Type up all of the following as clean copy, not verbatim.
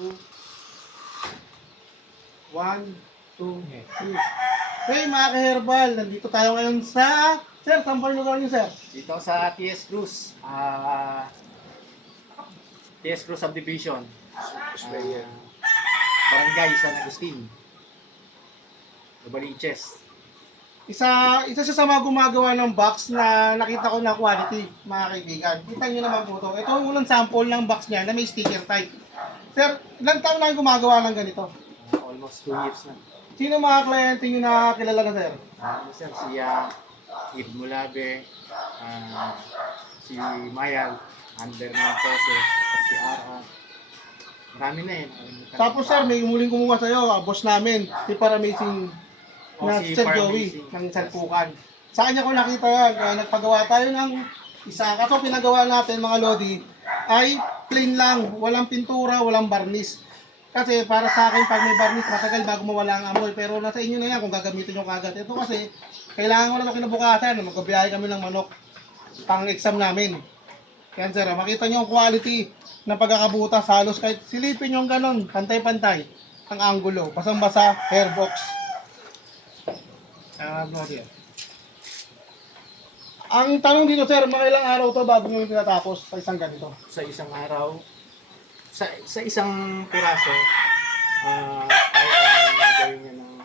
2, 1, 2, 3. Hey mga ka-herbal, nandito tayo ngayon sa... Sir, saan ba yung lugar niyo, sir? Dito sa TS Cruz, TS Cruz Subdivision, Barangay San Agustin, Novaliches. Isa siya sa mga gumagawa ng box na nakita ko na quality, mga kaibigan. Kita niyo naman po ito. Ito ang unang sample ng box niya na may sticker type. Sir, ilang taon na yung gumagawa ng ganito? Almost 2 years na. Sino mga kliyente niyo na kilala na, sir? Sir, si Ib Mulabe, si Mayal, Ander Montose, si Ara. Marami na yun. Tapos sir, may muling kumuha sa'yo, boss namin, si Paramazing na si Sir Joey Paramazing. ng Salpukan. Sa kanya ko nakita yan, nagpagawa tayo ng isa. Kaso pinagawa natin mga Lodi ay plain lang, walang pintura, walang barnis. Kasi para sa akin, pag may barnis, matagal bago mawala ang amoy. Pero nasa inyo na yan kung gagamitin nyo kagad. Ito kasi, kailangan ko na ito kinabukasan. Magkabiyahe kami ng manok pang-exam namin. Yan sir, makita nyo ang quality ng pagkakabutas. Halos kahit silipin nyo ang ganon, pantay-pantay ang angulo. Basang-basa, hairbox. Ang tanong dito sir, mga ilang araw to bago nyo tinatapos sa isang ganito? Sa isang araw, sa isang piraso, kaya gawin niya ng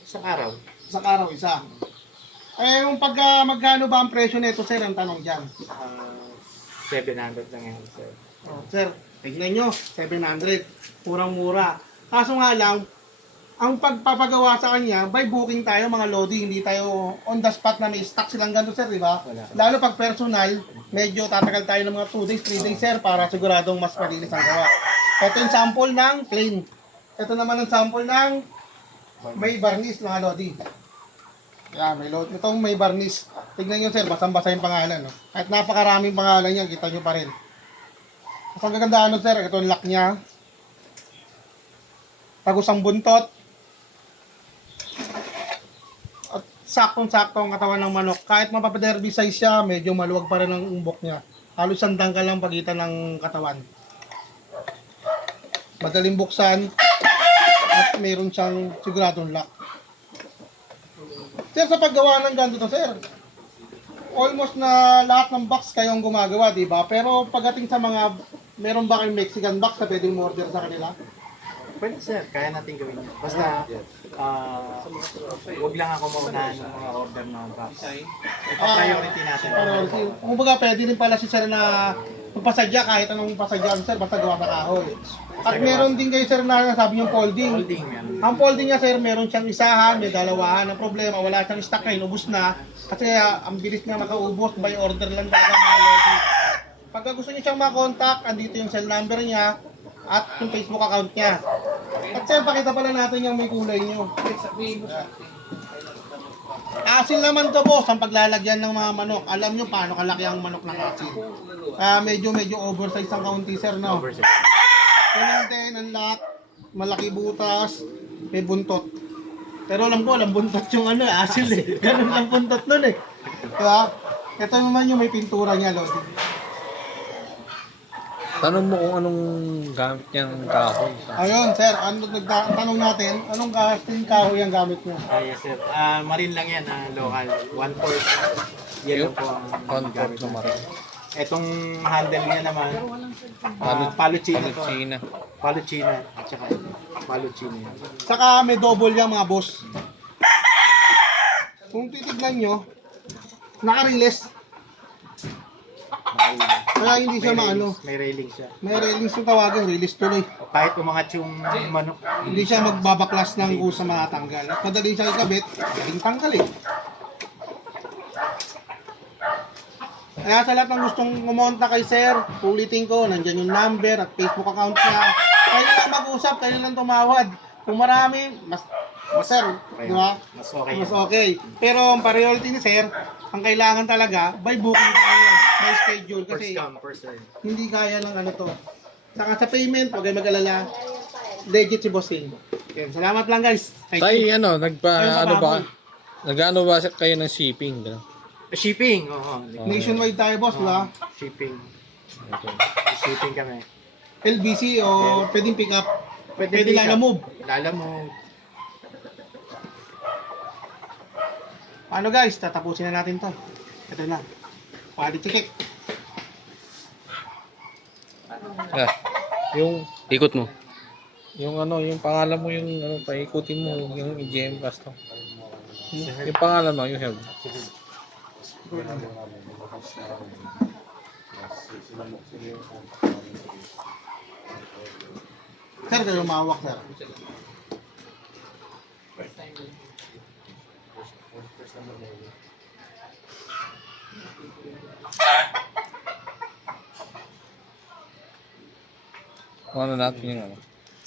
isang araw. Isang araw, isa. Eh, yung magkano ba ang presyo nito sir, ang tanong dyan? 700 lang yan, sir. Oh, sir, tignan nyo, 700. Murang-mura. Kaso nga lang, ang pagpapagawa sa kanya, by booking tayo mga Lodi, hindi tayo on the spot na may stock silang ganito sir, di ba? Wala. Lalo pag personal, medyo tatagal tayo ng mga 2 days, 3 days sir, para siguradong mas malinis ang gawa. Ito yung sample ng plain. Ito naman ang sample ng may varnish mga Lodi. Yan, may load. Itong may varnish. Tignan nyo sir, basang-basa yung pangalan. No? Kahit napakaraming pangalan niya, kita nyo pa rin. Mas ang gagandaan nun sir, ito yung lock niya. Tagos ang buntot. At saktong-sakto ang katawan ng manok. Kahit mapapaderby size siya, medyo maluwag pa rin ang umbok niya. Halos sandang ka lang pagitan ng katawan. Madaling buksan. At mayroon siyang siguradong lock. Sir, sa paggawa ng ganito sir, almost na lahat ng box kayong gumagawa, di ba? Pero pagdating sa mga, meron ba kayong Mexican box na pwedeng order sa kanila? Pwede sir, kaya natin gawin yan. Basta, huwag lang ako maunahan ng mga order ng box. Ipa-priority natin. Priority. Kung baga, pwede rin pala si sir na magpasadya kahit anong pasadyan sir, basta gawa sa kahoy. At meron din kayo sir na sabi niyong folding. Holding yan. Ang folding niya sir, meron siyang isahan, may dalawahan. Ang problema, wala siyang stock ngayon, ubus na. Kasi ang bilis niya makaubos, by order lang talaga mga Lodi. Pagka gusto niyo siyang makontak, andito yung cell number niya at yung Facebook account niya. At sir, pakita pala natin yung may kulay niyo. Asin naman to boss, ang paglalagyan ng mga manok. Alam niyo paano kalaki ang manok ng asin. Medyo oversize ang kaunti sir, no? Oversize. Pinantin, ang lock, malaki butas, may buntot. Pero alam ko, walang buntot yung asin eh. Ganun lang buntot nun eh. Diba? Ito naman yung may pintura niya, Lodi. Tanong mo kung anong gamit niyang kahoy. Ayun, sir, tanong natin, anong kasting kahoy ang gamit niyo? Yes sir. Marine lang yan, local. 1/4. Yan lang po ang Contour na marin. Etong handle niya naman, Paluchina to. China. Paluchina. At saka Paluchina yan. Saka may double yan mga boss. Kung titignan nyo, naka-release. Kaya hindi siya maano. May railing siya. May release yung tawagin, release tuloy. Kahit umangat yung manok. Hindi siya magbabaklas ng kusa matanggal. At madali siya ikabit, galing tanggal eh. Kaya sa lahat ng gustong kumonta kay sir, ulitin ko, nandyan yung number at Facebook account niya. Kayo lang mag-usap, kayo lang tumawad. Kung marami, mas sir, di ba? Mas okay. Mas okay. Pero ang priority ni sir, ang kailangan talaga, by booking tayo, by schedule. First Kasi come, first serve. hindi kaya ng ano to. Saka sa payment, huwag kayo mag-alala. Legit si Bossing. Okay, salamat lang guys. Thank you. Tay, ano, Ayun sa ano ba? baboy. Nag-ano ba kayo ng shipping? Gano'n? Shipping, oo. Nationwide tayo boss, di ba? Shipping. Okay. Shipping kami. LBC o pwedeng pick up. Pwede pick up. lalamove. Lalamove. Ano guys, tatapusin na natin to. Ito na. Quality check. Ah, yung Ikot mo. yung pangalan mo yung paikutin mo yung EGM custom. Yung pangalan mo, yung help. Sir, kayo lumawak sir. Ano natin yung